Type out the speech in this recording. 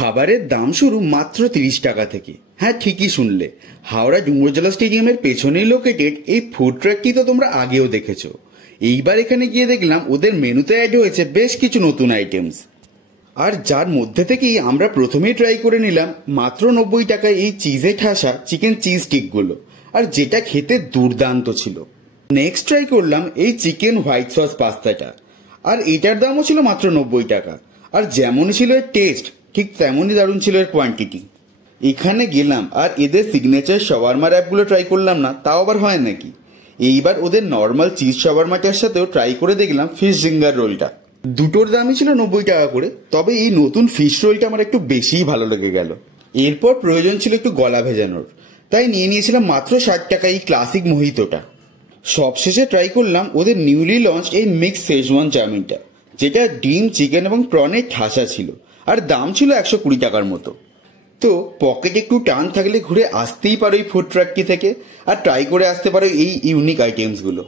খাবারের দাম শুরু মাত্র 30 টাকা থেকে। হ্যাঁ, ঠিকই শুনলে, হাওড়া ডুমুরজলা স্টেডিয়ামের পেছনেই লোকেটেড এই ফুড ট্রাকটি তো তোমরা আগেও দেখেছো। এইবার এখানে গিয়ে দেখলাম ওদের মেনুতে অ্যাড হয়েছে বেশ কিছু নতুন আইটেমস, আর যার মধ্যে থেকেই আমরা প্রথমেই ট্রাই করে নিলাম মাত্র 90 টাকায় এই চিজে ঠাসা চিকেন চিজ স্টিকগুলো, আর যেটা খেতে দুর্দান্ত ছিল। নেক্সট ট্রাই করলাম এই চিকেন হোয়াইট সস পাস্তাটা, আর এটার দামও ছিল মাত্র 90 টাকা। আর যেমন ছিল এর টেস্ট, ঠিক তেমনই দারুণ ছিল এর কোয়ান্টিটি। এখানে গেলাম আর এদের সিগনেচার শাওয়ারমা র্যাপগুলো ট্রাই করলাম না, তাও আবার হয় নাকি। এইবার ওদের নর্মাল চিজ শাওয়ারমাটার সাথেও ট্রাই করে দেখলাম ফিশ জিঙ্গার রোলটা। দুটোর দামই ছিল 90 টাকা করে, তবে এই নতুন ফিশ রোলটা আমার একটু বেশিই ভালো লেগে গেল। এরপর প্রয়োজন ছিল একটু গলা ভেজানোর, তাই নিয়ে নিয়েছিলাম মাত্র 60 টাকা এই ক্লাসিক মোহিতোটা। সবশেষে ট্রাই করলাম ওদের নিউলি লঞ্চ এই মিক্স শেজওয়ান চাউমিনটা, যেটা ডিম, চিকেন এবং প্রনের ঠাসা ছিল, আর দাম ছিল 120 টাকার মতো। তো পকেটে একটু টান থাকলে ঘুরে আসতেই পারো এই ফুড ট্রাকটি থেকে, আর ট্রাই করে আসতে পারো এই ইউনিক আইটেমসগুলো।